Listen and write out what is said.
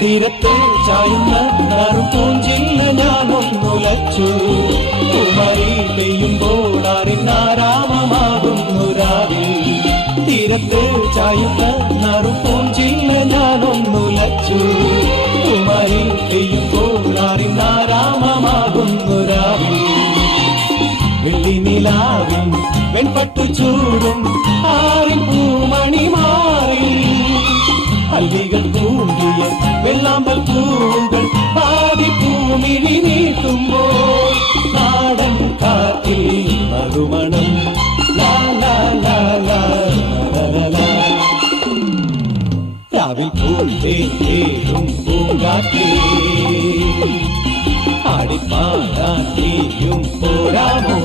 തീരത്ത് ചായുന്ന നറുപൂഞ്ചില്ല ഞാനൊന്നുലച്ചു. കുമരി പെയ്യുമ്പോൾ അറിഞ്ഞാരാമമാകുന്നു രാവിൽ. തീരത്ത് ചായുന്ന നറുപൂഞ്ചില്ല ഞാനൊന്നുലച്ചു. കുമരി പെയ്യുമ്പോൾ അറിഞ്ഞാരാമമാകുന്നു രാവിൽ. വെള്ളി നിലാവിൽ വെൺപട്ടു ചൂടും ആറിൻ പൂമണി മാറി. അല്ലികൾ തൂങ്ങിയ വെള്ളാമ്പൽ പൂകൾ പാതിപ്പൂമിഴി നീട്ടുമ്പോൾ നാടൻ കാറ്റിൽ മറുമണം. ലാ ലാ ലാ ലാ ലാ ലാ. രാവിൽ പൂന്തേനും പൂങ്കാറ്റേ ആടിപ്പാടാൻ നീയും പോരാമോ?